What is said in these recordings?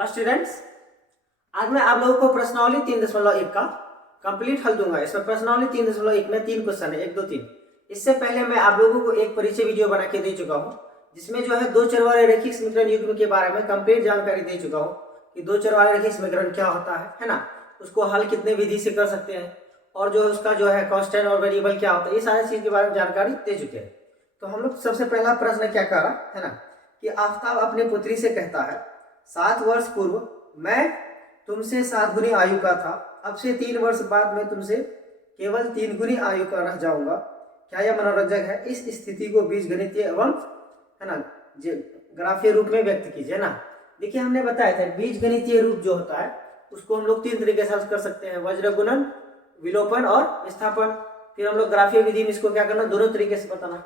Hello students, आज मैं आप लोगों को प्रश्नावली 3.1 का कंप्लीट हल दूंगा। इसमें प्रश्नावली 3.1 में 3 क्वेश्चन है, 1, 2, 3। इससे पहले मैं आप लोगों को एक परिचय वीडियो बना के दे चुका हूँ, जिसमें जो है दो चर वाले रैखिक समीकरण युग्म के बारे में कंप्लीट जानकारी दे चुका हूँ कि दो चर वाले रैखिक समीकरण क्या होता है ना, उसको हल कितने विधि से कर सकते हैं, और जो उसका जो है कांस्टेंट और वेरिएबल क्या होता है, ये सारी चीज के बारे में जानकारी दे चुके हैं। तो हम लोग सबसे पहला प्रश्न क्या करा है ना कि आफताब अपनी पुत्री से कहता है, 7 वर्ष पूर्व मैं तुमसे 7 गुनी आयु का था, अब से 3 वर्ष बाद मैं तुमसे केवल 3 गुनी आयु का रह जाऊंगा। क्या यह मनोरंजक है? इस स्थिति को बीजगणितीय एवं है ना ग्राफीय रूप में व्यक्त कीजिए ना। देखिए, हमने बताया था बीजगणितीय रूप जो होता है उसको हम लोग 3 तरीके से हल कर सकते हैं, वज्र गुणन, विलोपन और विस्थापन। फिर हम लोग ग्राफीय विधि में इसको क्या करना, दोनों तरीके से बताना,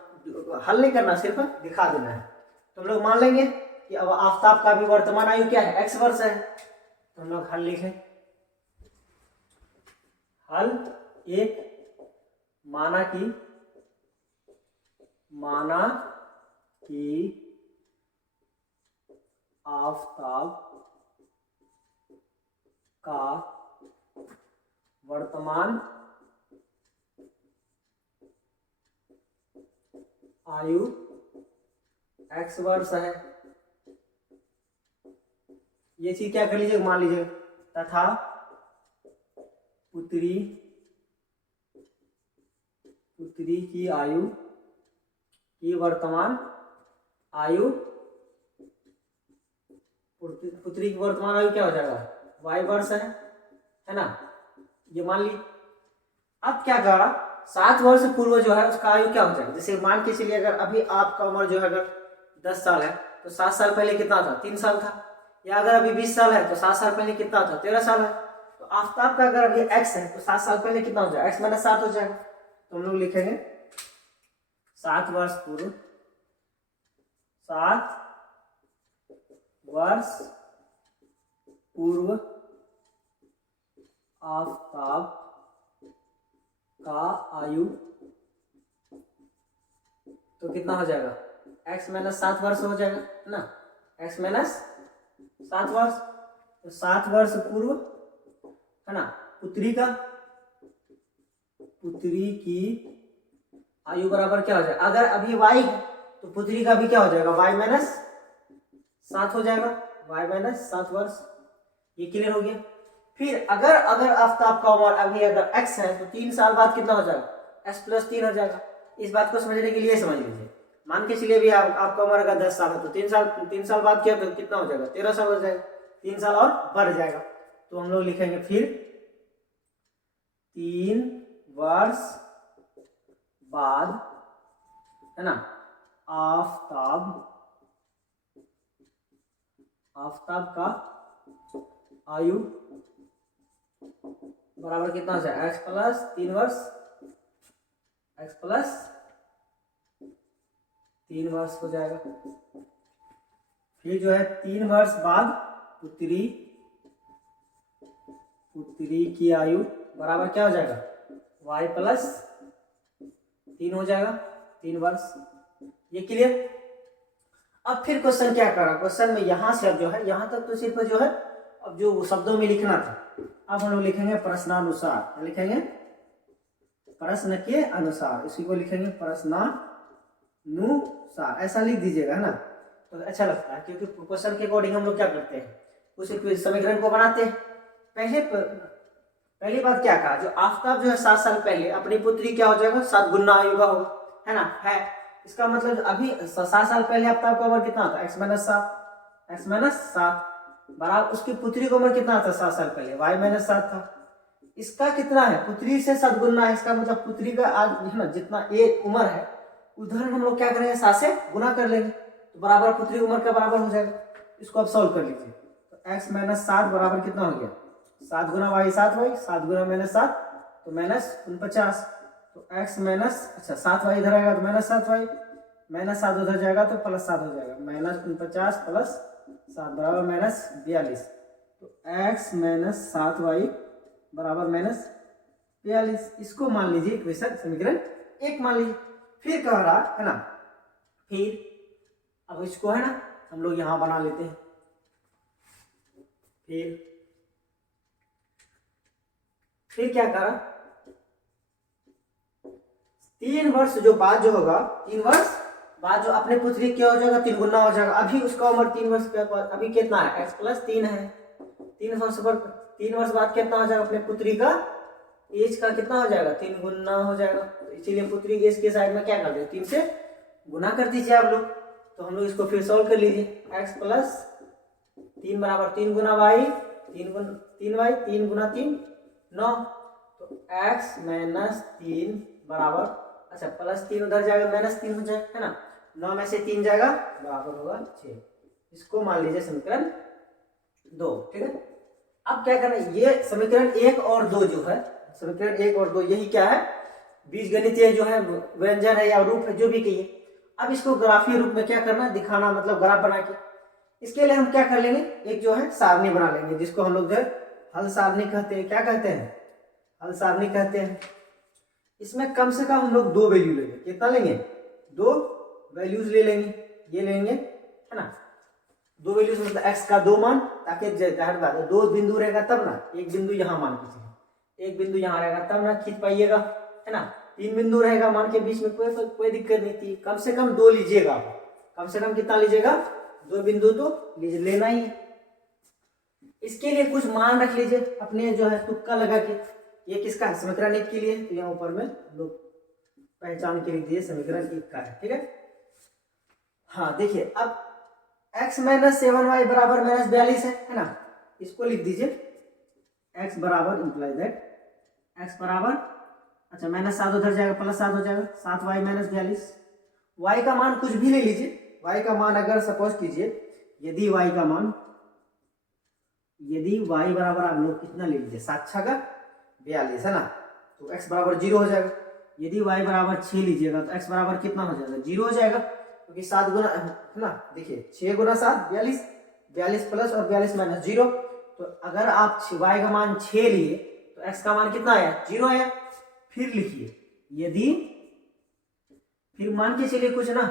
हल नहीं करना, सिर्फ दिखा देना है। तो हम लोग मान लेंगे कि अब आफताब का भी वर्तमान आयु क्या है, x वर्ष है। तो हम लोग हल लिखें, हल एक, माना कि आफताब का वर्तमान आयु x वर्ष है। ये चीज क्या कर लीजिए, मान लीजिए, तथा पुत्री की आयु की वर्तमान आयु, पुत्री की वर्तमान आयु क्या हो जाएगा, y वर्ष है ना, ये मान ली। अब क्या करा, 7 वर्ष पूर्व जो है उसका आयु क्या हो जाएगा। जैसे मान के चलिए, अगर अभी आपका उम्र जो है अगर 10 साल है तो 7 साल पहले कितना था, 3 साल था। या अगर अभी 20 साल है तो 7 साल पहले कितना था, 13 साल है। तो आफताब का अगर अभी x है तो 7 साल पहले कितना हो जाएगा, x माइनस 7 हो जाएगा। तो हम लोग लिखेंगे 7 वर्ष पूर्व, 7 वर्ष पूर्व आफताब का आयु, तो कितना हो जाएगा, x माइनस 7 वर्ष हो जाएगा ना, x माइनस 7 वर्ष। तो 7 वर्ष पूर्व है ना, पुत्री की आयु बराबर क्या हो जाएगा, अगर अभी y है तो पुत्री का भी क्या हो जाएगा, y माइनस 7 हो जाएगा, y माइनस 7 वर्ष। ये क्लियर हो गया। फिर अगर आफताब का उम्र अभी अगर x है तो 3 साल बाद कितना हो जाएगा, x प्लस 3 हो जाएगा। इस बात को समझने के लिए समझ लीजिए, मान के चलिए भी आपका उम्र अगर 10 साल है तो 3 साल बाद क्या, तो कितना हो जाएगा, 13 साल हो जाएगा, 3 साल और बढ़ जाएगा। तो हम लोग लिखेंगे फिर 3 वर्ष बाद है ना आफताब का आयु बराबर कितना हो जाएगा, x प्लस 3 वर्ष, x प्लस 3 वर्ष हो जाएगा। फिर जो है 3 वर्ष बाद पुत्री की आयु बराबर क्या हो जाएगा, y प्लस 3 हो जाएगा, 3 वर्ष। ये क्लियर। अब फिर क्वेश्चन क्या करा, क्वेश्चन में यहां से अब जो है, यहां तक तो सिर्फ जो है अब जो शब्दों में लिखना था, अब हम लोग लिखेंगे प्रश्नानुसार। लिखेंगे प्रश्न के अनुसार, इसी को लिखेंगे प्रश्नानुसार, ऐसा लिख दीजिएगा है ना, तो अच्छा लगता है, क्योंकि क्वेश्चन के अकॉर्डिंग हम लोग क्या करते हैं, उस समीकरण को बनाते हैं। पहली बात क्या कहा, जो आफताब जो है 7 साल पहले अपनी पुत्री क्या हो जाएगा, 7 गुना आयु का होगा, है ना, है। इसका मतलब अभी 7 साल पहले आफताब का उम्र कितना था, x माइनस 7 बराबर उसकी पुत्री की उम्र कितना था 7 साल पहले, y माइनस 7 था। इसका कितना है, पुत्री से 7 गुना है, इसका मतलब पुत्री का आज है ना जितना एक उम्र है उधर हम लोग क्या करेंगे, 7 से गुना कर लेंगे, तो बराबर पुत्री उम्र का बराबर हो जाएगा। इसको आप सॉल्व कर लीजिए, तो x माइनस 7 बराबर कितना हो गया, 7 गुना y 7 गुना माइनस 7 तो माइनस 49। तो x माइनस 7y इधर आएगा तो माइनस 7y, माइनस 7 उधर जाएगा तो प्लस 7 हो जाएगा, माइनस 49 प्लस 7 बराबर माइनस 42। तो x माइनस 7y बराबर माइनस 42। इसको मान लीजिए इक्वेशन समीकरण 1 मान लीजिए। फिर कह रहा है ना, फिर अब इसको है ना हम लोग यहां बना लेते हैं, फिर क्या करा, 3 वर्ष जो बाद जो होगा, 3 वर्ष बाद जो अपने पुत्री क्या हो जाएगा, 3 गुना हो जाएगा। अभी उसका उम्र 3 वर्ष के बाद अभी कितना है, x + 3 है। 3 वर्ष बाद कितना हो जाएगा, अपने पुत्री का एज का कितना हो जाएगा, 3 गुना हो जाएगा। तो इसीलिए पुत्री एज के साइड में क्या कर दे, 3 से गुना कर दीजिए आप लोग। तो हम लोग इसको फिर सॉल्व कर लीजिए, x + 3 बराबर 3 गुना y, 3y, 3 गुना 3 9। तो x - 3 बराबर, अच्छा +3 उधर जाएगा, -3 हो जाएगा, है ना। 9 में से 3 जाएगा, बराबर होगा 6। इसको मान लीजिए समीकरण 2, ठीक है। अब क्या करना है, ये समीकरण 1 और 2 जो है, समीकरण 1 और 2 यही क्या है, बीजगणितीय जो है व्यंजन है या रूप है, जो भी कहिए। अब इसको ग्राफीय रूप में क्या करना, दिखाना, मतलब ग्राफ बना के। इसके लिए हम क्या कर लेंगे, एक जो है सारणी बना लेंगे, जिसको हम लोग जो है हल सारणी कहते हैं। क्या कहते हैं, हल सारणी कहते हैं। इसमें कम से कम हम लोग 2 वैल्यू लेंगे। कितना लेंगे, 2 वैल्यूज ले लेंगे, ये लेंगे, है ना। 2 वैल्यूज मतलब x का 2 मान, ताकि जाहिर बात है 2 बिंदु रहेगा तब ना, एक बिंदु यहाँ मान कीजिए, एक बिंदु यहाँ रहेगा तब ना खींच पाइएगा, है ना। 3 बिंदु रहेगा मान के बीच में, कोई दिक्कत नहीं थी। कम से कम 2 लीजिएगा, कम से कम कितना लीजिएगा, 2 बिंदु तो लेना ही है। इसके लिए कुछ मान रख लीजिए अपने जो है तुक्का लगा के। ये किसका है, समीकरण 1 के लिए, तो यहाँ ऊपर में लोग पहचान के लिख दिए समीकरण 1 का है, ठीक है। हाँ देखिए, अब x - 7y बराबर -42 है ना। इसको लिख दीजिए, x बराबर इंप्लाई दैट x बराबर, अच्छा -7 उधर जाएगा, +7 हो जाएगा, 7y - 42। y का मान कुछ भी ले लीजिए, y का मान अगर सपोज कीजिए, यदि y का मान, यदि y बराबर आप लोग कितना ले लीजिए, 7 × 42 है ना, तो x बराबर 0 हो जाएगा। यदि y बराबर 6 लीजिएगा तो x बराबर कितना हो जाएगा, 0 हो जाएगा, क्योंकि 7 गुना है ना। देखिए 6 × 7 42, 42 प्लस और 42 माइनस 0। तो अगर आप y का मान 6 लिए तो x का मान कितना आया, 0 आया। फिर लिखिए, यदि, फिर मान के चलिए कुछ ना,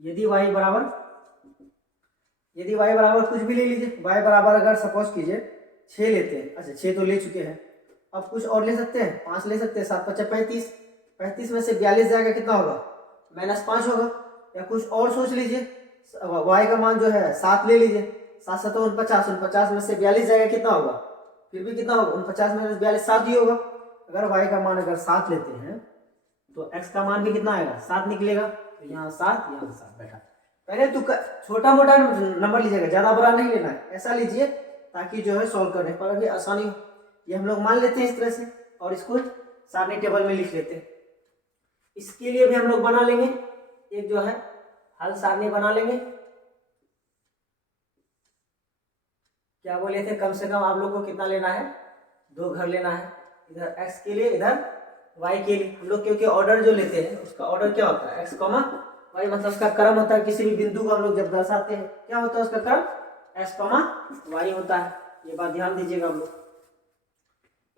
यदि y बराबर कुछ भी ले लीजिए, y बराबर अगर सपोज कीजिए 6 लेते हैं, अच्छा 6 तो ले चुके हैं, अब कुछ और ले सकते हैं, 5 ले सकते हैं, 7 × 5 = 35, 35 में से 42 जाएगा, कितना होगा, -5 होगा। या कुछ और सोच लीजिए, y का मान जो है 7 ले लीजिए, 7 × 7 = 49, 49 में से 42 जाएगा, कितना होगा, फिर भी कितना होगा, 49 में 42 7 ही होगा। अगर y का मान अगर 7 लेते हैं तो x का मान भी कितना आएगा, 7 निकलेगा। तो यहाँ 7, यहाँ 7 बैठा। पहले तो छोटा मोटा नंबर लीजिएगा, ज्यादा बड़ा नहीं लेना है, ऐसा लीजिए ताकि जो है सॉल्व करने पर भी आसानी हो। ये हम लोग मान लेते हैं इस तरह से, और इसको सारणी टेबल में लिख लेते हैं। इसके लिए भी हम लोग बना लेंगे एक जो है हल सारणी बना लेंगे। क्या बोले थे, कम से कम आप लोग को कितना लेना है, 2 घर लेना है, इधर x के लिए, इधर y के लिए। हम लोग क्योंकि ऑर्डर जो लेते हैं उसका ऑर्डर क्या होता है, x, y, मतलब उसका क्रम होता है। किसी भी बिंदु को हम लोग जब दर्शाते हैं क्या होता है, उसका क्रम x, y होता है। ये बात ध्यान दीजिएगा आप लोग।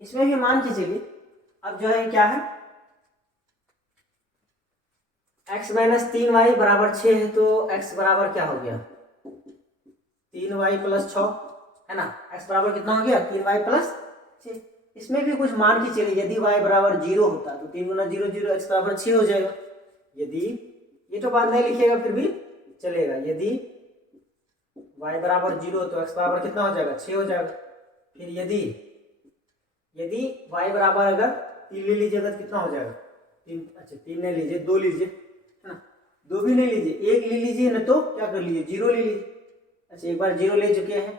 इसमें भी मान के चलिए, अब जो है क्या है, x - 3y बराबर 6 है, तो x बराबर क्या हो गया, 3y + 6, है ना। x बराबर कितना हो गया, 3y + 6। इसमें भी कुछ मान के चलिए, यदि y बराबर 0 होता तो 3 × 0 0, x बराबर 6 हो जाएगा। यदि, ये तो बात नहीं लिखिएगा फिर भी चलेगा, यदि y बराबर 0 तो x बराबर कितना हो जाएगा, 6 हो जाएगा। फिर यदि y बराबर अगर 3 ले लीजिएगा तो कितना हो जाएगा, 3, अच्छा 3 नहीं लीजिए, 2 लीजिए, है ना। 2 भी नहीं लीजिए, 1 ले लीजिए, न तो क्या कर लीजिए, 0 ले लीजिए। अच्छा एक बार 0 ले चुके हैं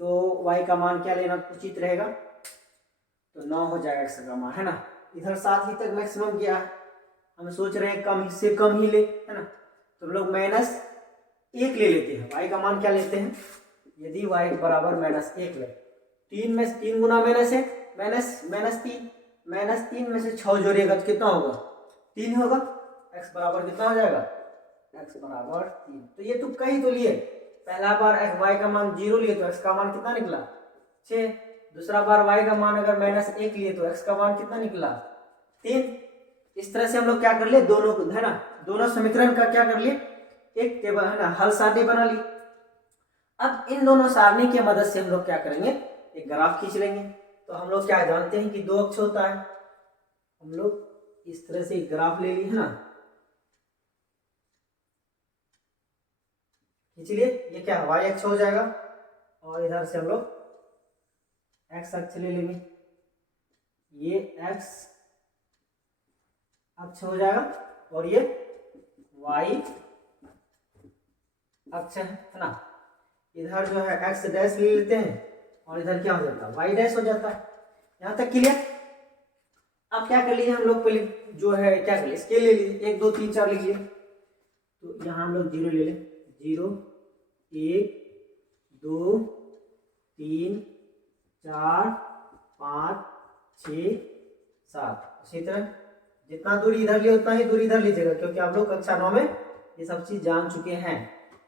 तो y का मान क्या लेना उचित रहेगा, तो 9 हो जाएगा x का मान, है ना। इधर 7 ही तक मैक्सिमम गया है, हम सोच रहे हैं कम से कम ही ले, है ना। तो हम लोग -1 ले लेते हैं, y का मान क्या लेते हैं, यदि y बराबर -1 ले, 3 में 3 गुना -1 -3 में से 6 जोड़िएगा तो कितना होगा, 3 होगा। x बराबर कितना हो जाएगा, x बराबर 3। तो ये तुक्का ही तो लिए, पहला बार y का मान 0 लिए तो x का मान कितना निकला, 6। दूसरा बार y का मान अगर -1 लिए तो x का मान कितना निकला, 3। इस तरह से हम लोग क्या कर लिए, दोनों को, है ना, दोनों समीकरण का क्या कर लिए, एक टेबल, है ना, हल सारणी बना ली। अब इन दोनों सारणी की मदद से हम लोग क्या करेंगे, एक ग्राफ खींच लेंगे। तो हम लोग क्या जानते हैं कि 2 अक्ष होता है, हम लोग इस तरह से एक ग्राफ ले लिए है ना, खींच लिए। ये क्या y अक्ष हो जाएगा और इधर से हम लोग x अक्ष ले लेंगे, ये x अक्ष हो जाएगा और ये y अक्ष है ना। इधर जो है x डैश ले लेते हैं और इधर क्या हो जाता है, y डैश हो जाता है। यहाँ तक क्लियर। अब क्या कर लीजिए हम लोग, पहले जो है क्या कर लीजिए, स्केल ले लीजिए, 1 2 3 4 लीजिए। तो यहाँ हम लोग 0 ले लें, 0 1 2 3 4 5 6 7। इसी तरह जितना दूरी इधर लिए उतना ही दूरी इधर लीजिएगा, क्योंकि आप लोग कक्षा 9 में ये सब चीज जान चुके हैं,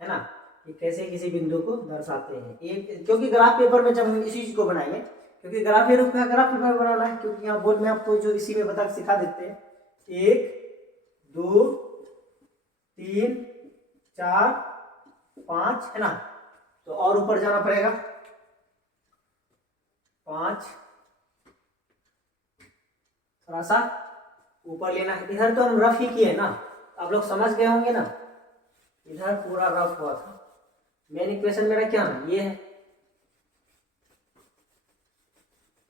है ना, कि कैसे किसी बिंदु को दर्शाते हैं। एक क्योंकि ग्राफ पेपर में जब हम इसी चीज को बनाएंगे, क्योंकि ग्राफ पेपर बनाना है, क्योंकि यहाँ बोर्ड में आपको जो इसी में बता सिखा देते हैं, 1 2 3 4 5 है ना। तो और ऊपर जाना पड़ेगा, 5 थोड़ा सा ऊपर लेना है। इधर तो हम रफ ही किए ना, आप लोग समझ गए होंगे ना, इधर पूरा रफ हुआ था। मेन इक्वेशन मेरा क्या है, ये है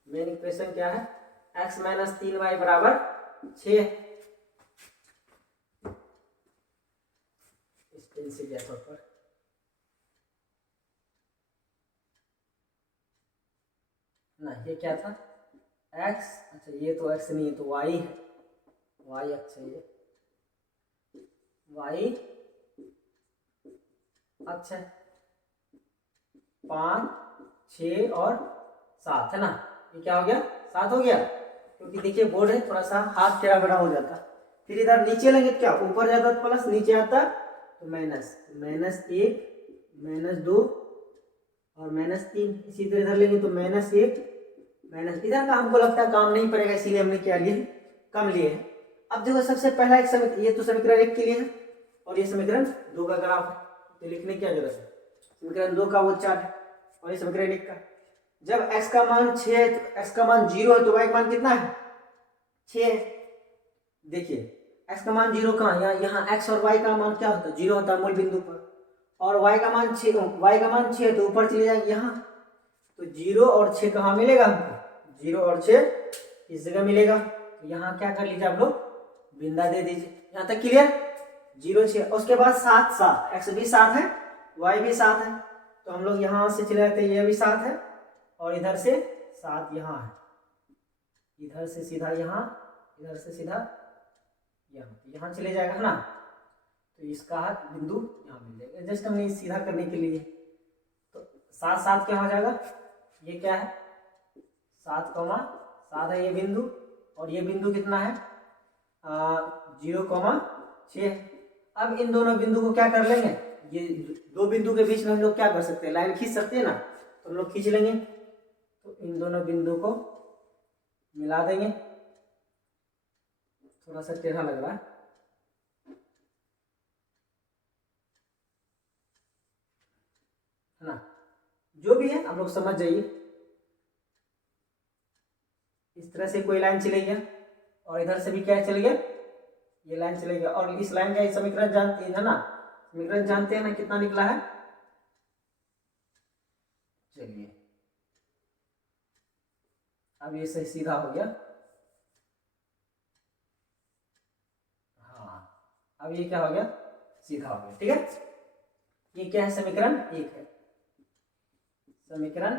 मेन इक्वेशन क्या है, x - 3y बराबर 6। इस पेंसिल जैसा पर ना, ये क्या था x, अच्छा ये तो x नहीं है तो y है, y अक्ष है, ये y अक्ष है, 5 6 और 7 है ना। ये क्या हो गया, 7 हो गया, क्योंकि देखिए बोर्ड है थोड़ा सा हाथ टेढ़ा बेढ़ा हो जाता। फिर इधर नीचे लेंगे क्या, ऊपर जाता तो प्लस, नीचे आता तो माइनस, -1 -2 और -3। इसी तरह इधर लेंगे तो -1 इधर का हमको लगता है काम नहीं पड़ेगा, इसीलिए हमने क्या लिए, कम लिए है। अब देखो सबसे पहला एक समीकरण, ये तो समीकरण 1 के लिए है और ये समीकरण 2 का ग्राफ है, तो लिखने की क्या जरूरत है, समीकरण 2 का वो चार्ट है और ये समीकरण 1 का। जब x का मान 6 है तो x का मान 0 है तो y का मान कितना है, 6 है। देखिए x का मान 0 कहाँ, यहाँ x और y का मान क्या होता है, 0 होता है मूल बिंदु पर, और y का मान 6 है तो ऊपर चले जाएंगे यहाँ, तो 0 और 6 कहाँ मिलेगा हमको, 0 और 6 इस जगह मिलेगा। तो यहाँ क्या कर लीजिए आप लोग, बिंदा दे दीजिए। यहाँ तक क्लियर, 0 6। उसके बाद 7 7, x भी 7 है y भी 7 है, तो हम लोग यहाँ से चले जाते हैं, ये भी 7 है और इधर से 7 यहाँ है, इधर से सीधा यहाँ, इधर से सीधा यहाँ चले जाएगा है ना। तो इसका बिंदु यहाँ मिल जाएगा, जस्ट हमने सीधा करने के लिए। तो 7 7 क्या हो जाएगा, ये क्या है 7 है ये बिंदु, और ये बिंदु कितना है 0,6। अब इन दोनों बिंदु को क्या कर लेंगे, ये 2 बिंदु के बीच में हम लोग क्या कर सकते हैं, लाइन खींच सकते हैं ना, तो हम लोग खींच लेंगे। तो इन दोनों बिंदु को मिला देंगे, थोड़ा सा टेढ़ा लग रहा है ना, जो भी है आप लोग समझ जाइए। इस तरह से कोई लाइन चलेगी और इधर से भी क्या चलेगा, ये लाइन चलेगी, और इस लाइन का समीकरण जानते हैं ना, समीकरण जानते हैं ना, कितना निकला है, चलिए अब ये सही सीधा हो गया। हाँ अब ये क्या हो गया, सीधा हो गया, ठीक है। ये क्या है, समीकरण 1 है, समीकरण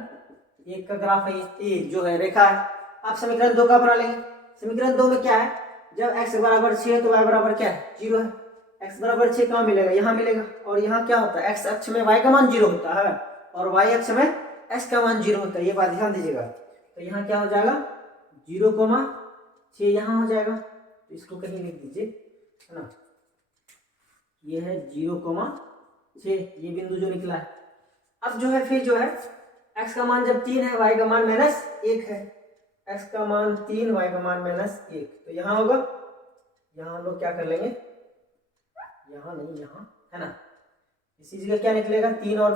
1 का ग्राफ है ये जो है रेखा है। आप समीकरण 2 का बना लेंगे। समीकरण 2 में क्या है, जब x बराबर 6 है तो y बराबर क्या है, 0 है। x बराबर 6 कहाँ मिलेगा, यहाँ मिलेगा, और यहाँ क्या होता है, x अक्ष में y का मान 0 होता है और y अक्ष में x का मान 0 होता है, ये बात ध्यान दीजिएगा। तो यहाँ क्या हो जाएगा, 0,6 यहाँ हो जाएगा, तो इसको कहीं लिख दीजिए है ना, ये है 0,6, ये बिंदु जो निकला है। अब जो है फिर जो है x का मान जब 3 है, y का मान -1 है, x का मान 3 y का मान -1, तो यहाँ होगा, यहाँ हम लोग क्या कर लेंगे, यहाँ नहीं यहाँ है ना, इसी जगह क्या निकलेगा, 3 और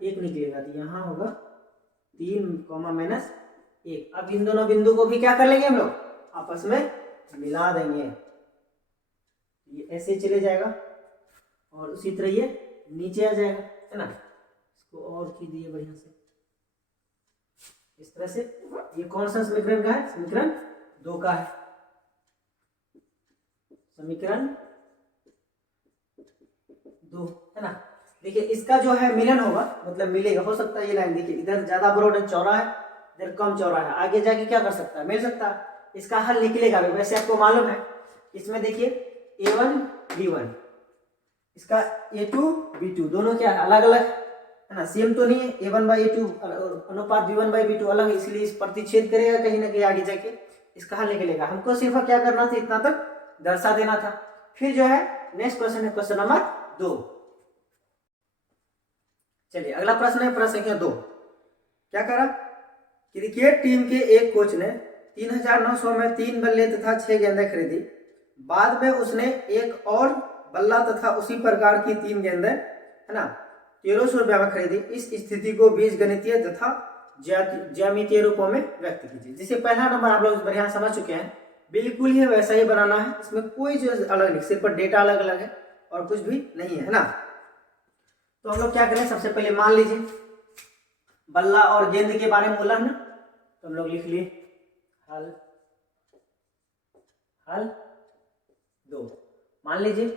1 निकलेगा, तो यहाँ होगा 3 कॉमा माइनस 1। अब इन दोनों बिंदु को भी क्या कर लेंगे हम लोग, आपस में मिला देंगे, ये ऐसे चले जाएगा और उसी तरह ये नीचे आ जाएगा, है ना। इसको और खींच दिए बढ़िया से, इस तरह से। ये कौन सा समीकरण का है, समीकरण 2 का है, समीकरण 2, है ना। देखिए इसका जो है मिलन होगा, मतलब मिलेगा, हो सकता है ये लाइन देखिए इधर ज्यादा ब्रॉड है, चौड़ा है, इधर कम चौड़ा है, आगे जाके क्या कर सकता है, मिल सकता है। इसका हल निकलेगा भी, वैसे आपको मालूम है। इसमें देखिए a1 b1, इसका a2 b2 दोनों क्या अलग अलग है ना, सेम तो नहीं है। a1 बाई a2 अनुपात b1 बाई b2 अलग है, इसलिए इस प्रतिच्छेद करेगा कहीं ना कहीं आगे जाके, इसका हल निकलेगा। हमको सिर्फ क्या करना था, इतना तक दर्शा देना था। फिर जो है नेक्स्ट क्वेश्चन है क्वेश्चन नंबर 2। चलिए अगला प्रश्न है प्रश्न संख्या 2। क्या करा, क्रिकेट टीम के एक कोच ने 3900 में 3 बल्ले तथा 6 गेंदें खरीदी। बाद में उसने एक और बल्ला तथा उसी प्रकार की 3 गेंदें, है ना, 1300 रुपया में खरीदी। इस स्थिति को बीजगणितीय तथा ज्यामितीय रूपों में व्यक्त कीजिए। जैसे पहला नंबर आप लोग बढ़िया समझ चुके हैं, बिल्कुल ही वैसा ही बनाना है, इसमें कोई चीज अलग नहीं, सिर्फ डेटा अलग अलग है और कुछ भी नहीं है ना। तो हम लोग क्या करें, सबसे पहले मान लीजिए बल्ला और गेंद के बारे में बोला है ना, तो हम लोग लिख लिए हल 2। मान लीजिए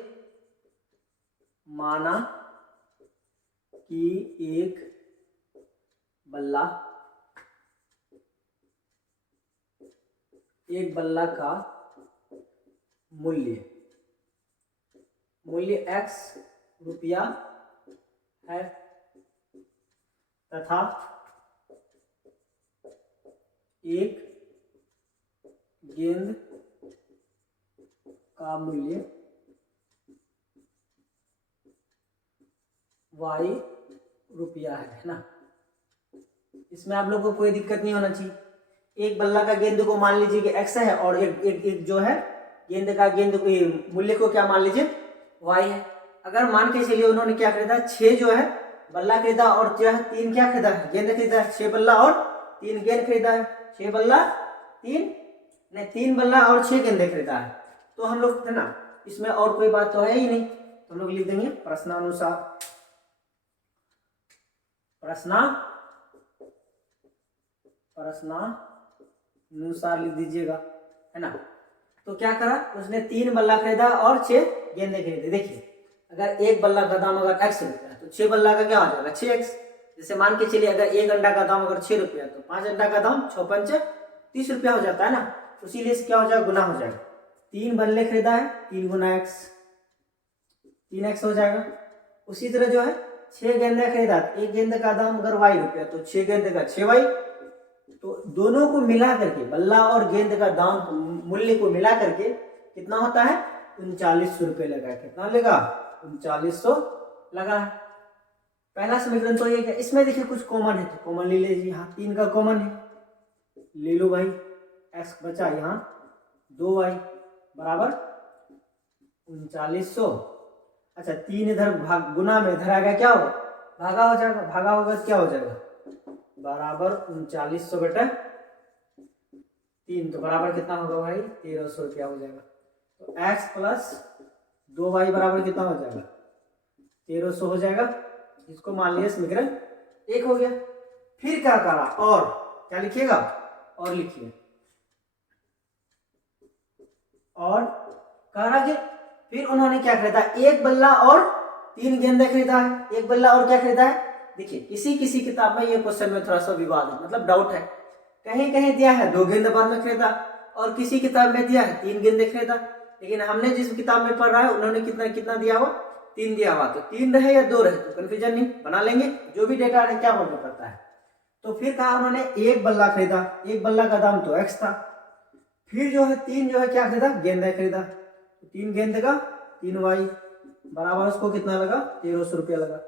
माना कि एक बल्ला का मूल्य x रुपया है तथा एक गेंद का मूल्य y रुपया है ना। इसमें आप लोग को कोई दिक्कत नहीं होना चाहिए। एक बल्ला का गेंद को मान लीजिए कि x है और एक जो है गेंद का मूल्य को क्या मान लीजिए y है। अगर मान के चलिए उन्होंने क्या खरीदा, 6 जो है बल्ला खरीदा और जो है 3 क्या खरीदा है, गेंद खरीदा है। 6 बल्ला और 3 गेंद खरीदा है, 6 बल्ला 3 बल्ला और 6 गेंदे खरीदा है। तो हम लोग है ना, इसमें और कोई बात तो है ही नहीं, तो हम लोग लिख देंगे प्रश्नानुसार लिख दीजिएगा, है ना। तो क्या करा उसने, 3 बल्ला खरीदा और 6 गेंदे खरीदे। देखिए अगर एक बल्ला का दाम अगर x रुपया है तो 6 बल्ला का क्या हो जाएगा 6x। जैसे मान के चलिए अगर एक अंडा का दाम अगर 6 रुपया तो 5 अंडा का दाम 6 पंच 30 रुपया हो जाता है ना। तो इसीलिए क्या हो जाएगा, गुना हो जाएगा। 3 बल्ले खरीदा है, 3 गुना x, 3x हो जाएगा। उसी तरह जो है 6 गेंदे खरीदा, एक गेंद का दाम अगर y रुपया तो 6 गेंद का 6y। तो दोनों को मिला करके बल्ला और गेंद का दाम मूल्य को मिला करके कितना होता है, 3900 रुपये लगा। कितना लगा, 3900 लगा है। पहला समीकरण तो ये है। इसमें देखिए कुछ कॉमन है तो कॉमन ले लीजिए, यहाँ 3 का कॉमन है, ले लो भाई। x बचा यहाँ 2y बराबर 3900। अच्छा 3 इधर भाग गुना में इधर आ गया, क्या होगा, भागा हो जाएगा। भागा होगा क्या हो जाएगा, बराबर 3900 बटा 3, तो बराबर कितना होगा भाई, 1300 रुपया हो जाएगा। तो x प्लस 2y बराबर कितना हो जाएगा, 1300 हो जाएगा। इसको मान लिया समीकरण 1 हो गया। फिर क्या करा, और क्या लिखिएगा, और लिखिए, और कहा कि फिर उन्होंने क्या खरीदा, एक बल्ला और 3 गेंदे खरीदा है। एक बल्ला और क्या खरीदा है, देखिए किसी किताब में ये क्वेश्चन में थोड़ा सा विवाद है, मतलब डाउट है। कहीं कहीं दिया है 2 गेंद बाद में खरीदा और किसी किताब में दिया है 3 गेंदे खरीदा। लेकिन हमने जिस किताब में पढ़ रहा है उन्होंने कितना दिया हुआ, 3 दिया हुआ। तो 3 रहे या 2 रहे तो कंफ्यूजन नहीं, बना लेंगे। जो भी डेटा है क्या होना पड़ता है। तो फिर कहा उन्होंने एक बल्ला खरीदा, एक बल्ला का दाम तो x था। फिर जो है 3 जो है क्या खरीदा, गेंदे खरीदा। 3 गेंद का 3y बराबर उसको कितना लगा, 1300 रुपया लगा।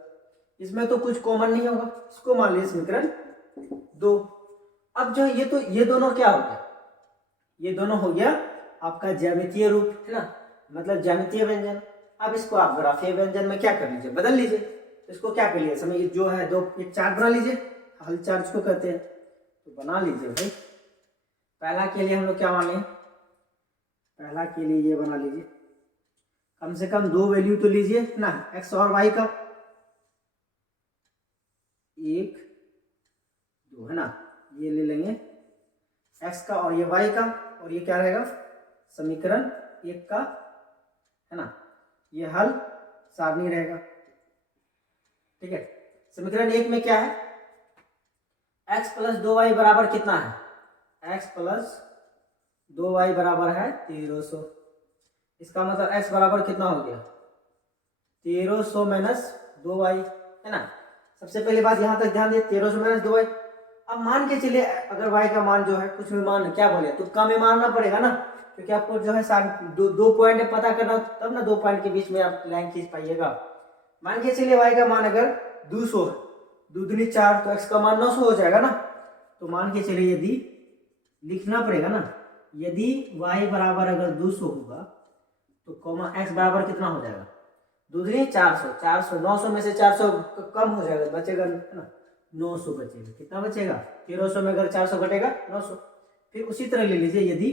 इसमें तो कुछ कॉमन नहीं होगा, इसको मान लीजिए समीकरण 2। अब जो ये दोनों क्या हो गया, ये दोनों हो गया आपका ज्यामितीय रूप, है ना, मतलब ज्यामितीय व्यंजन। अब इसको आप ग्राफीय व्यंजन में क्या कर लीजिए, बदल लीजिए। तो इसको क्या कर लिए समय जो है दो एक चार्ट बना लीजिए, हल चार्ट को कहते हैं, तो बना लीजिए भाई। पहला के लिए हम लोग क्या माने, पहला के लिए ये बना लीजिए, कम से कम दो वैल्यू तो लीजिए ना, एक्स और वाई का, एक दो है ना, ये ले लेंगे एक्स का और ये वाई का, और ये क्या रहेगा समीकरण एक का है ना, ये हल सारणी रहेगा। ठीक है, समीकरण एक में क्या है, x प्लस 2y बराबर कितना है, x प्लस 2y बराबर है 1300। इसका मतलब x बराबर कितना हो गया 1300 माइनस 2y है ना। सबसे पहली बात यहाँ तक ध्यान दिए 1300 माइनस 2y। अब मान के चलिए अगर y का मान जो है कुछ भी मान क्या बोले तो कम में मानना पड़ेगा ना, क्योंकि आपको जो है दो पॉइंट पता करना तब ना दो पॉइंट के बीच में आप लाइन खींच पाइएगा। मान के चलिए y का मान अगर 200 है, 2 दूनी 4 तो x का मान 900 हो जाएगा ना। तो मान के चलिए यदि लिखना पड़ेगा ना, यदि y बराबर अगर 200 होगा तो कॉमा x बराबर कितना हो जाएगा 2 दूनी 400, 400 900 में से 400 कम हो जाएगा, बचेगा ना 900 बचेगा। कितना बचेगा 1300 में अगर 400 घटेगा 900। फिर उसी तरह ले लीजिए यदि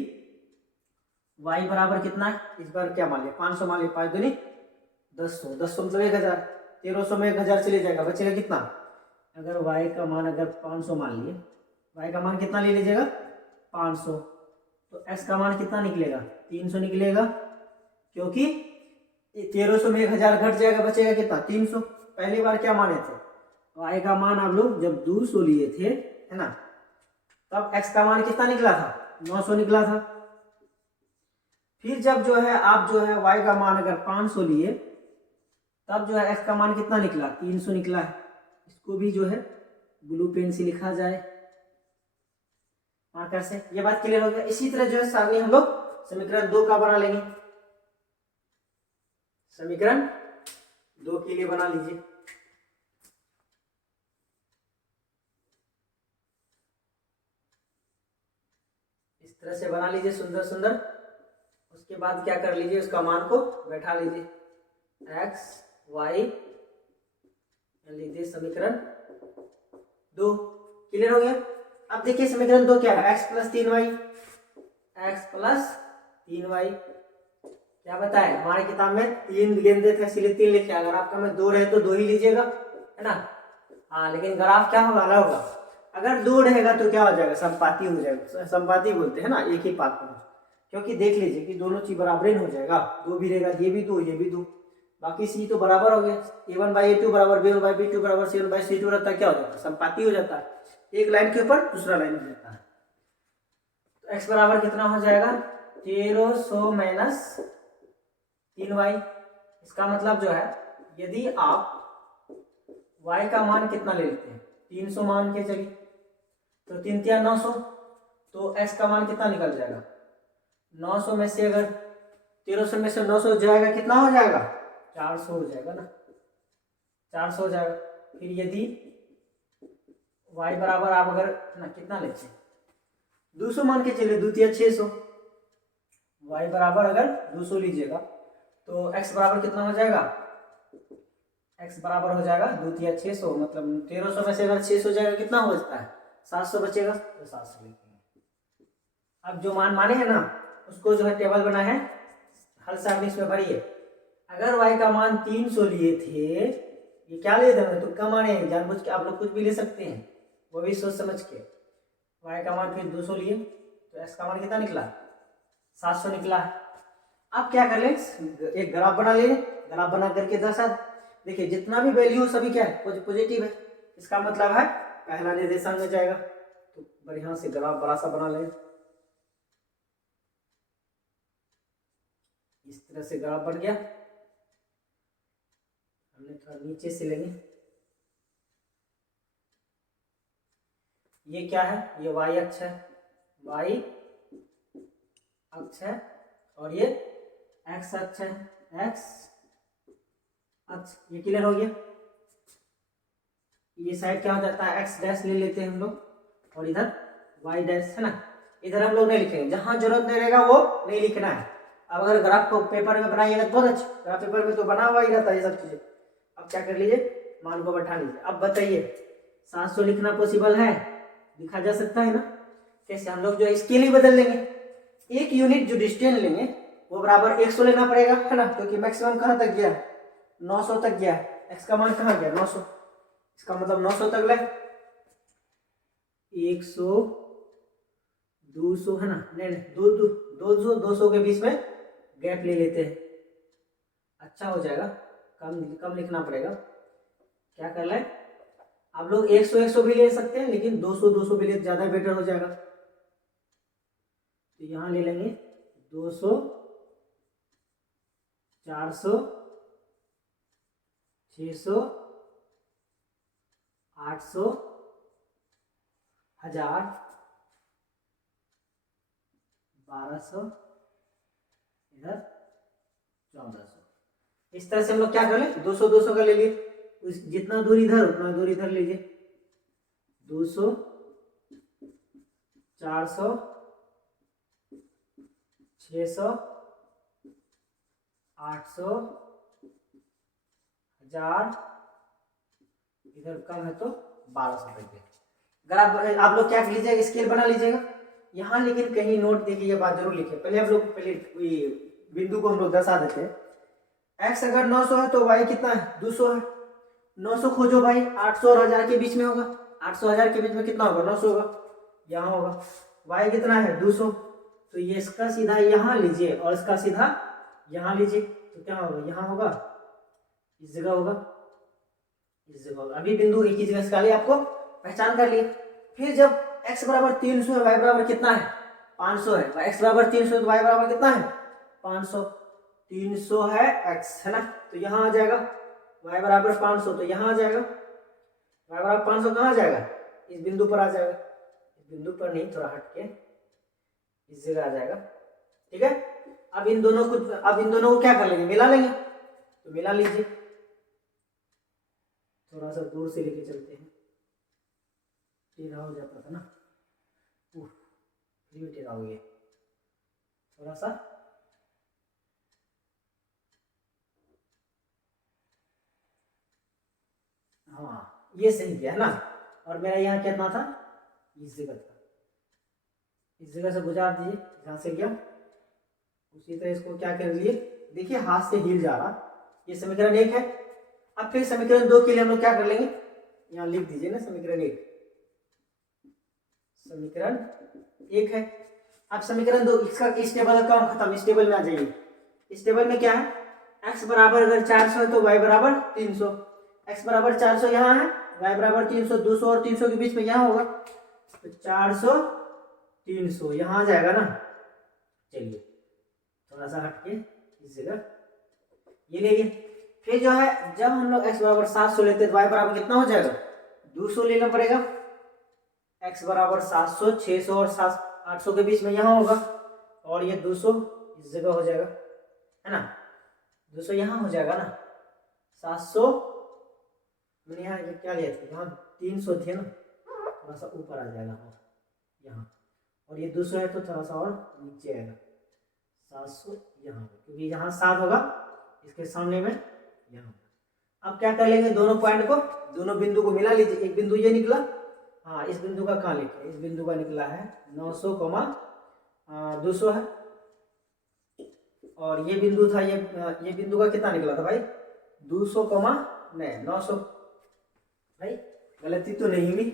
y बराबर कितना है, इस बार क्या मान लिया 500 मान लिया, 5 दूनी 1000, 1000 मतलब 1000, 1300 में 1000 चले जाएगा, बचेगा कितना, अगर y का मान अगर 500 मान लिए, y का मान कितना ले लीजिएगा 500, तो x का मान कितना निकलेगा 300 निकलेगा, क्योंकि 1300 में 1000 घट जाएगा, बचेगा कितना 300। पहली बार क्या माने थे y का मान आप लोग जब 200 लिए थे है ना, तब x का मान कितना निकला था 900 निकला था। फिर जब जो है आप जो है y का मान अगर 500 लिए तब जो है x का मान कितना निकला 300 निकला है। इसको भी जो है ब्लू पेन से लिखा जाए मार्कर से, ये बात क्लियर हो गया। इसी तरह जो है सामने हम लोग समीकरण 2 का बना लेंगे, समीकरण 2 के लिए बना लीजिए। इस तरह से बना लीजिए सुंदर सुंदर। उसके बाद क्या कर लीजिए उसका मान को बैठा लीजिए, x y लीजिए समीकरण 2 क्लियर हो गया। अब देखिए समीकरण 2 क्या है, x plus 3y, x plus 3y क्या बताए हमारी किताब में 3 गेंदे थे इसलिए 3 लिखे, अगर आपका में 2 रहे तो 2 ही लीजिएगा है ना। हाँ लेकिन ग्राफ क्या होगा अलग होगा, अगर 2 रहेगा तो क्या हो जाएगा संपाती हो जाएगा, संपाती बोलते हैं ना एक ही पात में, क्योंकि देख लीजिए कि दोनों चीज बराबर ही हो जाएगा, 2 भी रहेगा ये भी 2 ये भी 2, बाकी सी तो बराबर हो गया, a1/a2 बराबर b1/b2 बराबर c1/c2 रहता है, क्या हो जाता है संपाती हो जाता है, एक लाइन के ऊपर दूसरा लाइन हो जाता है। तो x बराबर कितना हो जाएगा 1300 माइनस 3y। इसका मतलब जो है यदि आप y का मान कितना ले लेते हैं 300 मान के चलिए, तो 3 3 900, तो x का मान कितना निकल जाएगा 900 में से अगर 1300 में से 900 जाएगा कितना हो जाएगा 400 हो जाएगा ना, 400 हो जाएगा। फिर यदि y बराबर आप अगर ना कितना लेते 200 मान के चलिए 2 3 600, y बराबर अगर 200 लीजिएगा तो x बराबर कितना हो जाएगा, x बराबर हो जाएगा 2 3 600, मतलब 1300 में से अगर 600 जाएगा कितना हो जाता है 700 बचेगा, तो 700 लिखेंगे। अब जो मान माने हैं ना उसको जो है टेबल बना है हल सारणी में भरिए। अगर y का मान 300 लिए थे, ये क्या लिए थे तुक्का माने जानबूझ के, आप लोग कुछ भी ले सकते हैं वो भी सोच समझ के। y का मान फिर 200 लिए तो x का मान कितना निकला 700 निकला। अब क्या कर ले एक ग्राफ बना ले, ग्राफ बना करके दर्शा देखिए जितना भी वैल्यू हो सभी क्या है पॉजिटिव है, इसका मतलब है पहला निर्देशांक में जाएगा। तो बढ़िया से ग्राफ बड़ा सा बना ले, इस तरह से ग्राफ बन गया। हमने थोड़ा नीचे से लेंगे, ये क्या है ये y अक्ष है, y अक्ष है, और ये x अक्ष है, x अक्ष। ये क्लियर हो गया। ये साइड क्या हो जाता है x डैश ले लेते हैं हम लोग, और इधर y डैश है ना, इधर हम लोग नहीं लिखेंगे, जहां जरूरत नहीं रहेगा वो नहीं लिखना है। अब अगर ग्राफ को पेपर में बनाइएगा तो बहुत अच्छा, ग्राफ पेपर में तो बना हुआ ही रहता है ये सब चीजें। अब क्या कर लीजिए मान को बैठा लीजिए। अब बताइए 700 लिखना पॉसिबल है, लिखा जा सकता है ना? कैसे? हम लोग जो है स्केल ही बदल लेंगे। एक यूनिट जो डिस्टेंस लेंगे वो बराबर 100 लेना पड़ेगा, है ना, क्योंकि मैक्सिमम कहाँ तक गया? 900 तक गया। एक्स का मान कहाँ गया? 900। इसका मतलब 900 तक ले, 100 200, है ना? नहीं नहीं, 200 के बीच में गैप ले लेते हैं, अच्छा हो जाएगा। कम कम लिखना पड़ेगा। क्या कर ले आप लोग? 100 भी ले सकते हैं, लेकिन 200 भी ले ज्यादा बेटर हो जाएगा। तो यहां ले लेंगे 200, 400, 600, 800, 1000, 1200, इधर 1400। इस तरह से हम लोग क्या कर ले? 200 का ले लिए, जितना दूर इधर उतना दूर इधर लीजिए। 200, 400, 600, 800, 1000, इधर कम है तो 1200 करके। अगर आप लोग क्या कर लीजिएगा? स्केल बना लीजिएगा यहाँ, लेकिन कहीं नोट देखिए, ये बात जरूर लिखिए। पहले हम लोग बिंदु को हम लोग दर्शा देते हैं। एक्स अगर 900 है तो वाई कितना है? 200 है। 900 खोजो भाई, 800 और 1000 के बीच में होगा। 800 1000 के बीच में कितना होगा? 900 होगा, यहाँ होगा। वाई कितना है? 200। तो ये इसका सीधा यहाँ लीजिए और इसका सीधा यहाँ लीजिए, तो क्या होगा? यहाँ होगा, इस जगह होगा, इस जगह होगा। अभी बिंदु एक ही जगह से आपको पहचान कर लिए। फिर जब x बराबर 300 है, y बराबर कितना है? 500 है। x बराबर 300 तो y बराबर कितना है? 500। 300 है x, है ना, तो यहाँ आ जाएगा। y बराबर 500 तो यहाँ आ जाएगा। y बराबर 500 कहाँ आ जाएगा? इस बिंदु पर आ जाएगा। इस बिंदु पर नहीं, थोड़ा हट के इस जगह आ जाएगा, ठीक है। अब इन दोनों को क्या कर लेंगे? मिला लेंगे। तो मिला लीजिए, थोड़ा सा दूर से लेके चलते हैं, टेढ़ा हो जाता था ना, फिर टेढ़ा हो गया थोड़ा सा। हाँ, ये सही किया है ना। और मेरा यहाँ कितना था? इस जगह था, इस जगह से गुजार दीजिए, जहाँ से गया उसी तरह इसको क्या कर लिए, देखिए हाथ से हिल जा रहा। ये समीकरण 1 है। अब फिर समीकरण 2 के लिए हम लोग क्या कर लेंगे? यहाँ लिख दीजिए ना, समीकरण 1। समीकरण 1 है। अब समीकरण 2, इसका इस टेबल का काम खत्म, इस टेबल में आ जाइए। इस टेबल में क्या है? x बराबर अगर 400 है तो y बराबर 300। x बराबर 400 यहाँ है, y बराबर 300। 200 और 300 के बीच में यहाँ होगा, तो 400 300 यहाँ आ जाएगा ना। चलिए थोड़ा सा हटके इस जगह ये ले लिए। फिर जो है, जब हम लोग x बराबर 700 लेते हैं तो y बराबर कितना हो जाएगा? 200 लेना पड़ेगा। x बराबर 700, 600 और 800 के बीच में यहाँ होगा, और ये 200 इस जगह हो जाएगा, है ना। 200 यहाँ हो जाएगा ना। 700 मैंने यहाँ क्या लिया था? यहाँ 300 थे ना, थोड़ा सा ऊपर आ जाएगा यहाँ, और ये 200 है तो थोड़ा सा और नीचे आएगा। 700 यहाँ, क्योंकि यहाँ 7 होगा इसके सामने में यहाँ। अब क्या कर लेंगे? दोनों पॉइंट को, दोनों बिंदु को मिला लीजिए। एक बिंदु ये निकला, हाँ इस बिंदु का कहाँ लिखे? इस बिंदु का निकला है 900, 200 है। और ये बिंदु था, ये बिंदु का कितना निकला था भाई? 200, नहीं 900। भाई गलती तो नहीं हुई?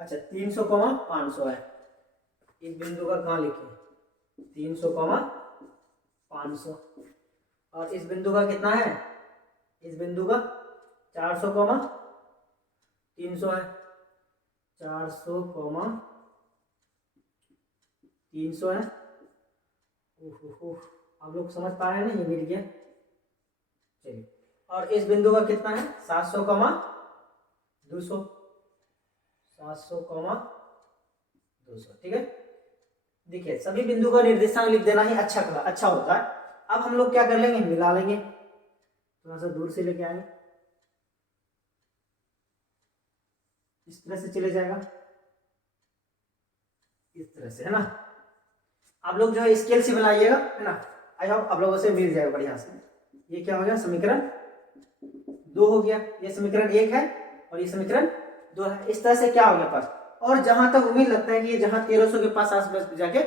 अच्छा 300, 500 है। इस बिंदु का कहाँ लिखे? 300, 500। और इस बिंदु का कितना है? इस बिंदु का 400, 300 है। 400, 300 है। आप लोग समझ पा रहे हैं ना? ये मिल गया। चलिए, और इस बिंदु का कितना है? 700, 200। 700, 200, ठीक है। देखिए सभी बिंदु का निर्देशांक लिख देना ही अच्छा होता है। अब हम लोग क्या कर लेंगे? मिला लेंगे। थोड़ा सा दूर से लेके आएंगे, इस तरह से चले जाएगा, इस तरह से, है ना। आप लोग जो है स्केल से बनाइएगा, है ना। आई होप आप लोगों से मिल जाएगा बढ़िया से। ये क्या हो गया? समीकरण 2 हो गया, ये समीकरण 1 है और ये समीकरण 2 है। इस तरह से क्या हो गया पास, और जहां तक उम्मीद लगता है कि ये जहां 1300 के पास आसपास जाके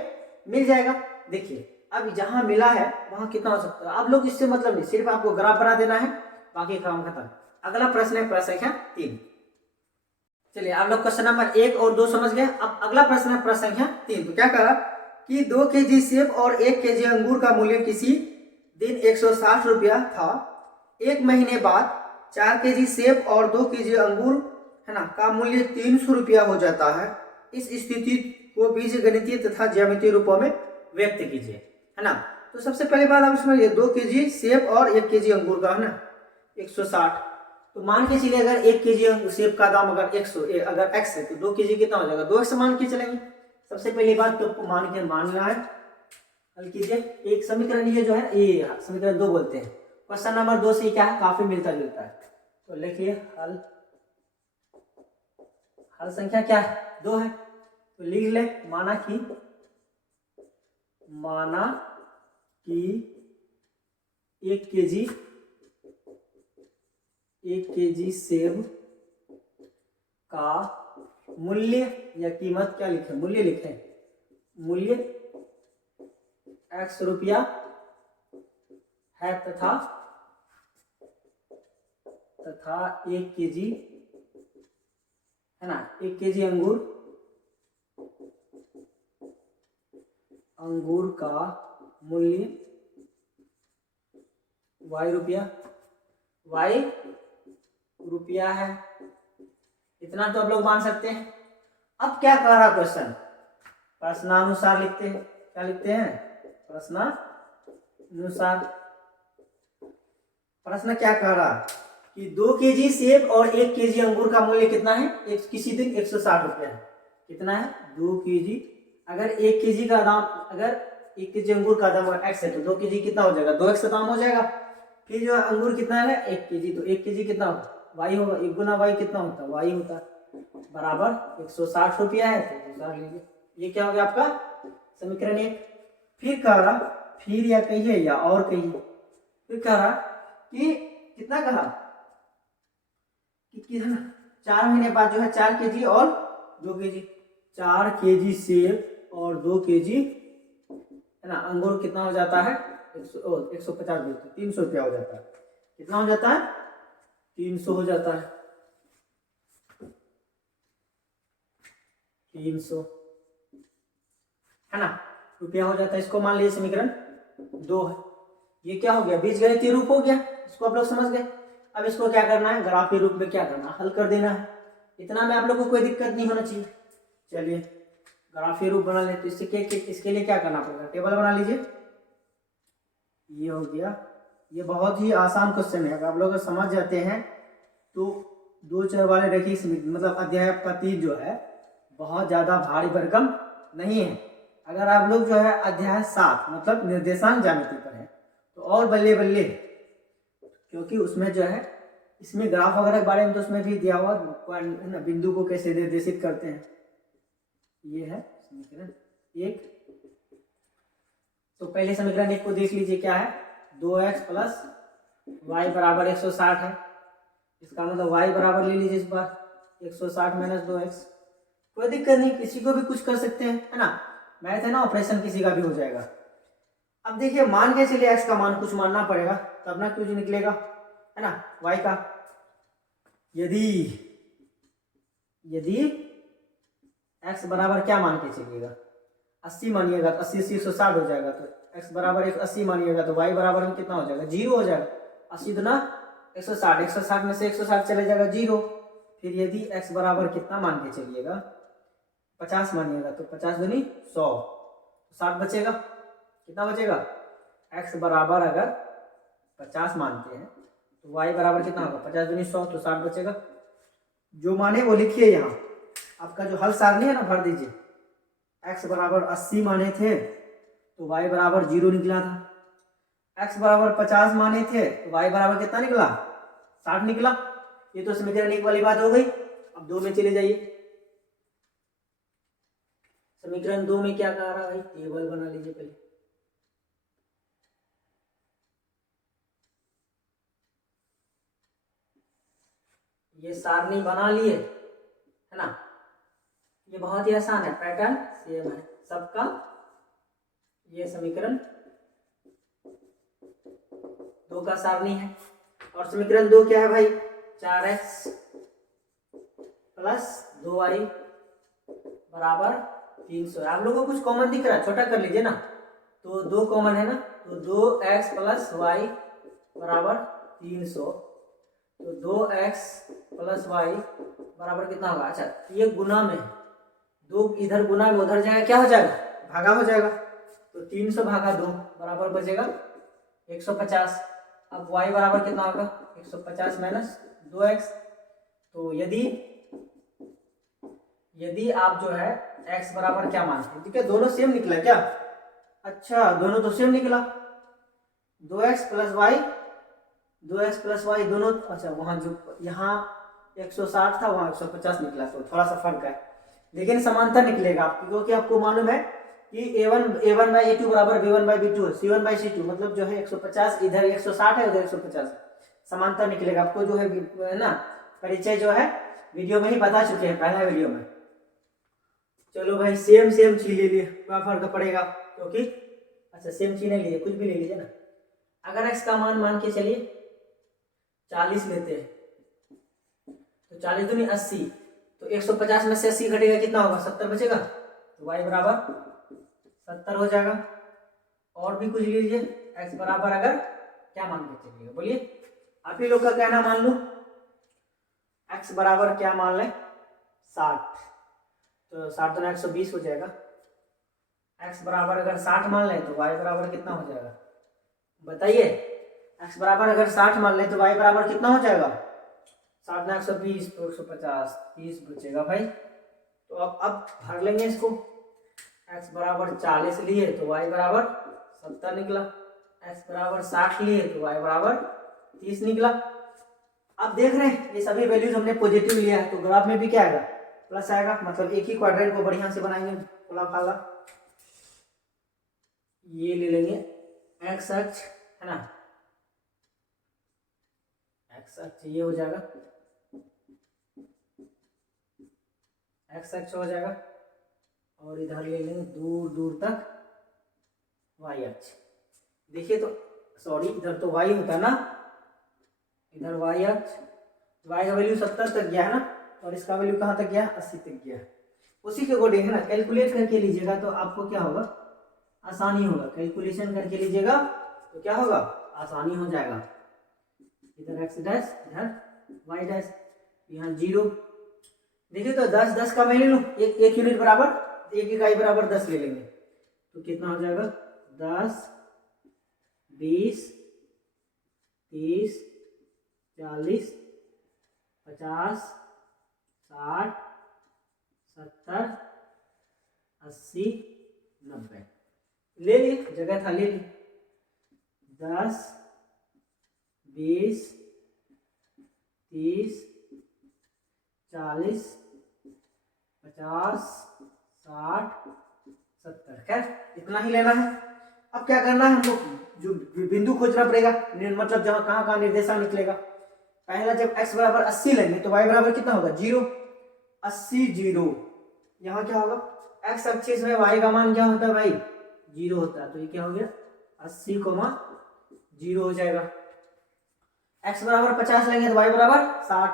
मिल जाएगा। देखिए अब जहां मिला है वहां कितना हो सकता है, आप लोग इससे मतलब नहीं, सिर्फ आपको ग्राफ बना देना है, बाकी काम खत्म। अगला प्रश्न है प्रश्न संख्या 3। चलिए आप लोग क्वेश्चन नंबर 1 और 2 समझ गए। अब अगला प्रश्न है प्रश्न संख्या 3। तो क्या कहा कि 2 केजी सेब और 1 केजी अंगूर का मूल्य किसी दिन 160 रुपया था, 1 महीने बाद 4 केजी सेब और 2 केजी अंगूर है ना का मूल्य 300 रुपया हो जाता है। इस स्थिति को बीजगणितीय तथा ज्यामितीय रूपों में व्यक्त कीजिए, है ना। तो सबसे पहली बात आप समझिए, 2 केजी सेब और 1 केजी अंगूर का है ना 160। तो मान के चलिए अगर 1 केजी सेब का दाम अगर 100 अगर x है तो 2 केजी कितना हो जाएगा, 2x मान के चलेंगे। सबसे पहली बात तो मानना है, हल कीजिए। एक समीकरण ये जो है ये समीकरण 2 बोलते हैं। क्वेश्चन नंबर 2 से क्या है, काफी मिलता जुलता है। तो लिखिए हल संख्या क्या है, 2 है। तो लिख ले, माना कि 1 केजी सेब का मूल्य या कीमत क्या लिखे, मूल्य लिखे, मूल्य x रुपया है तथा 1 केजी है ना, 1 केजी अंगूर का मूल्य y रुपया है। इतना तो आप लोग मान सकते हैं। अब क्या कह रहा क्वेश्चन, प्रश्नानुसार लिखते हैं। क्या लिखते हैं, प्रश्नानुसार। प्रश्न क्या कह रहा कि 2 केजी सेब और 1 केजी अंगूर का मूल्य कितना है, किसी दिन 160 रुपया है। कितना है, 2 केजी। अगर 1 केजी का दाम, अगर 1 केजी अंगूर का दाम अगर x है तो 2 केजी कितना हो जाएगा, 2x का दाम हो जाएगा। फिर जो अंगूर कितना है 1 केजी, तो 1 केजी कितना होगा, y होगा। 1 गुना y कितना होता है, y होता है, बराबर 160 रुपया है। तो 160 लीजिए। ये क्या हो गया आपका समीकरण 1। फिर कह रहा, फिर या कहिए या और कहिए, फिर कह रहा कि कितना कहा कि कितना 4 महीने बाद जो है 4 केजी और 2 केजी, 4 केजी सेब और 2 केजी है ना अंगूर कितना हो जाता है 150 300 रुपया हो जाता है। कितना हो जाता है, 300 हो जाता है, 300 है ना रुपया हो जाता है। इसको मान लीजिए समीकरण 2 है। ये क्या हो गया, बीजगणितीय रूप हो गया। इसको आप लोग समझ गए। अब इसको क्या करना है, ग्राफीय रूप में क्या करना, हल कर देना है। इतना में आप लोग को कोई दिक्कत नहीं होना चाहिए। चलिए ग्राफीय रूप बना लेते। इसके लिए क्या करना पड़ेगा, टेबल बना लीजिए। ये हो गया। ये बहुत ही आसान क्वेश्चन है, अगर आप लोग समझ जाते हैं तो 2 चर वाले रेखीय मतलब अध्याय का 3 जो है बहुत ज्यादा भारी भरकम नहीं है। अगर आप लोग जो है अध्याय 7 मतलब निर्देशांक ज्यामिति पर है तो और बल्ले बल्ले, क्योंकि उसमें जो है इसमें ग्राफ वगैरह के बारे में तो उसमें भी दिया हुआ बिंदु को कैसे निर्देशित करते हैं। ये है समीकरण 1। तो पहले समीकरण 1 को देख लीजिए, क्या है 2x प्लस y बराबर 160 है। इसका मतलब y बराबर ले लीजिए इस बार 160 माइनस 2x। कोई दिक्कत नहीं, किसी को भी कुछ कर सकते हैं, है ना। मैथ है ना, ऑपरेशन किसी का भी हो जाएगा। अब देखिए मान के चलिए x का मान कुछ मानना पड़ेगा, तब ना कुछ निकलेगा, है ना। y का यदि x बराबर क्या मान के चलिएगा 80 मानिएगा तो 80 160 हो जाएगा। तो x बराबर 180 मानिएगा तो y बराबर में कितना हो जाएगा, 0 हो जाएगा। 80 दुना 160, 160 में से 160 चले जाएगा 0। फिर यदि x बराबर कितना मान के चलिएगा 50 मानिएगा तो 50 दूनी 100, 60 बचेगा। कितना बचेगा, x बराबर अगर 50 मानते हैं तो y बराबर कितना होगा 50 दूनी 100, तो 60 बचेगा। जो माने वो लिखिए। यहाँ आपका जो हल सारणी है ना भर दीजिए। x बराबर 80 माने थे तो y बराबर 0 निकला था। x बराबर 50 माने थे तो y बराबर कितना निकला 60 निकला। ये तो समीकरण 1 वाली बात हो गई। अब 2 में चले जाइए। समीकरण 2 में क्या कह रहा है भाई, टेबल बना लीजिए पहले। ये सारणी बना लिए, है ना। ये बहुत ही आसान है, पैटर्न सेम है सबका। ये समीकरण 2 का सारणी है। और समीकरण 2 क्या है भाई? 4x प्लस 2y बराबर 300। आप लोगों को कुछ कॉमन दिख रहा है? छोटा कर लीजिए ना, तो 2 कॉमन है ना, तो 2x प्लस वाई बराबर 300। तो 2x प्लस वाई बराबर कितना होगा? अच्छा, ये गुना में, 2 इधर गुना में उधर जाएगा, क्या हो जाएगा? भागा हो जाएगा। तो 300 भागा 2 बराबर बचेगा 150। अब y बराबर कितना होगा? 150 माइनस 2x। तो यदि आप जो है x बराबर क्या मानते हैं? ठीक है, दोनों सेम निकला क्या? अच्छा, दोनों तो सेम निकला। 2x प्लस वाई दोनों, अच्छा वहां जो यहाँ 160 था वहां 150 निकला, तो थोड़ा सा फर्क है, लेकिन समांतर निकलेगा आपकी, क्योंकि आपको मालूम है कि a1 बाई a2 बराबर b1 बाई b2 है, c1 बाई c2, मतलब जो है 150, इधर 160 है उधर 150, समांतर निकलेगा। आपको जो है ना परिचय जो है वीडियो में ही बता चुके हैं, पहला वीडियो में। चलो भाई, सेम चीज ले लिए, क्या फर्क पड़ेगा? क्योंकि अच्छा सेम चीज नहीं लीजिए, कुछ भी ले लीजिए ना। अगर x का मान के चलिए 40 लेते हैं, तो 40 दूनी 80, तो 150 में से 80 घटेगा, कितना होगा? 70 बचेगा। तो y बराबर 70 हो जाएगा। और भी कुछ लीजिए, x बराबर अगर क्या मान के चलिएगा, बोलिए आप ही लोग का कहना मान लो। x बराबर क्या मान लें? 60, तो 60 दूना 120 हो जाएगा। x बराबर अगर 60 मान लें तो y बराबर कितना हो जाएगा? बताइए, x बराबर अगर 60 मान लें तो y बराबर कितना हो जाएगा? 60 ना 120 तो 150, 30 बचेगा भाई। तो अब भाग लेंगे इसको। x बराबर 40 लिए तो y बराबर 70 निकला, x बराबर 60 लिए तो y बराबर 30 निकला। अब देख रहे हैं ये सभी वैल्यूज हमने पॉजिटिव लिया है, तो ग्राफ में भी क्या आएगा? प्लस आएगा, मतलब एक ही क्वाड्रेंट को बढ़िया से बनाएंगे फुला फाला। ये ले लेंगे x अक्ष, है ना, x अक्ष ये हो जाएगा, x अक्ष हो जाएगा, और इधर ले लेंगे दूर दूर तक y अक्ष। देखिए तो सॉरी, इधर तो y होता है ना, इधर y अक्ष, y का वैल्यू 70 तक गया है ना, और इसका वैल्यू कहाँ तक गया? 80 तक गया। उसी के अकॉर्डिंग है ना, कैलकुलेट करके लीजिएगा तो आपको क्या होगा? आसानी होगा। कैलकुलेशन करके लीजिएगा तो क्या होगा? आसानी हो जाएगा। इधर x डैश, इधर y डैश, यहाँ 0। देखिए तो 10 का मैं ले लूँ, एक यूनिट बराबर, एक इकाई बराबर 10 ले लेंगे, तो कितना हो जाएगा? 10, 20, 30, 40, 50, 60, 70, 80, 90 ले ली, जगह था ले ली। 10, 20, 30, 40, 50, 60, 70, खैर इतना ही लेना है। अब क्या करना है हमको? जो बिंदु खोजना पड़ेगा, मतलब जहाँ कहाँ निर्देशांक निकलेगा। पहला जब x बराबर 80 लेंगे तो y बराबर कितना होगा? 0। 80 0, यहाँ क्या होगा? x अक्ष में y का मान क्या होता है भाई? 0 होता है, तो ये क्या हो गया? 80, 0 हो जाएगा। x बराबर 50 लेंगे तो y बराबर 60।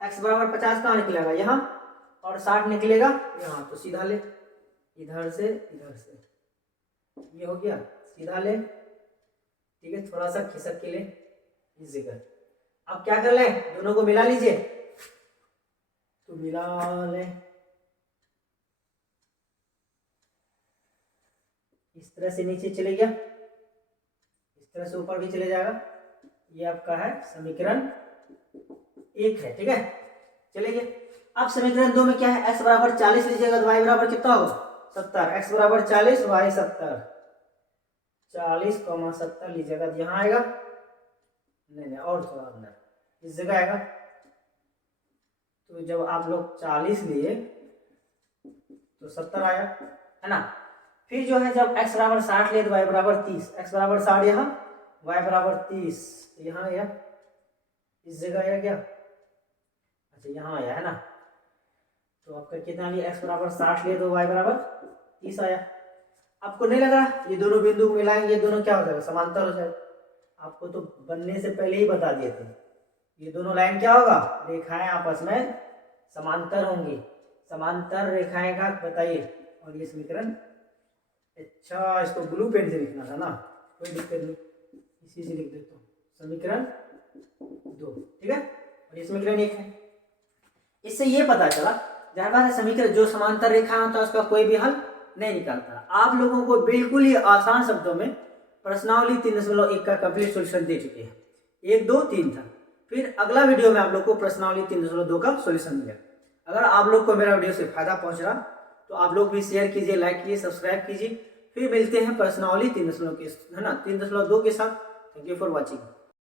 x बराबर 50 कहाँ निकलेगा? यहाँ, और 60 निकलेगा यहाँ, तो सीधा ले, इधर से इधर से, ये हो गया, सीधा ले, ठीक है, थोड़ा सा खिसक के ले इस जगह। अब क्या कर ले? दोनों को मिला लीजिए, तो मिला ले, इस तरह से नीचे चले गया, इस तरह से ऊपर भी चले जाएगा। ये आपका है समीकरण 1 है, ठीक है। चलिए अब समीकरण 2 में क्या है? x बराबर 40 लीजिएगा तो y बराबर कितना होगा? 70। x बराबर 40, y 70, 40, 70 लीजिएगा तो यहाँ आएगा, नहीं और थोड़ा अंदर इस जगह आएगा। तो जब आप लोग 40 लिए तो 70 आया, है ना। फिर जो है जब x बराबर 60 लिए तो y बराबर 30, x बराबर 60 यहाँ, y बराबर 30 यहाँ आया, इस जगह आया क्या? अच्छा यहाँ आया है ना, तो आपका कितना लिया, x बराबर 60 लिए तो y बराबर 30 आया। आपको नहीं लग रहा ये दोनों बिंदु मिलाएंगे, ये दोनों क्या हो जाएगा, समांतर हो जाएगा। आपको तो बनने से पहले ही बता दिए थे, ये दोनों लाइन क्या होगा, रेखाएं आपस में समांतर होंगी। समांतर रेखाएं का बताइए, और ये समीकरण, अच्छा इसको ब्लू पेन से लिखना था ना, कोई दिक्कत नहीं, इसी से लिख देता हूँ, समीकरण 2, ठीक है, और ये समीकरण 1 है। इससे ये पता चला जाहिर बात है समीकरण जो समांतर रेखा होता है उसका कोई भी हल नहीं निकालता। आप लोगों को बिल्कुल ही आसान शब्दों में प्रश्नावली 3.1 का कंप्लीट सॉल्यूशन दे चुके हैं। 1, 2, 3 था। फिर अगला वीडियो में आप लोग को प्रश्नावली 3.2 का सॉल्यूशन मिलेगा। अगर आप लोग को मेरा वीडियो से फायदा पहुंच रहा तो आप लोग भी शेयर कीजिए, लाइक कीजिए, सब्सक्राइब कीजिए। फिर मिलते हैं प्रश्नावली 3.2 के साथ। Thank you for watching.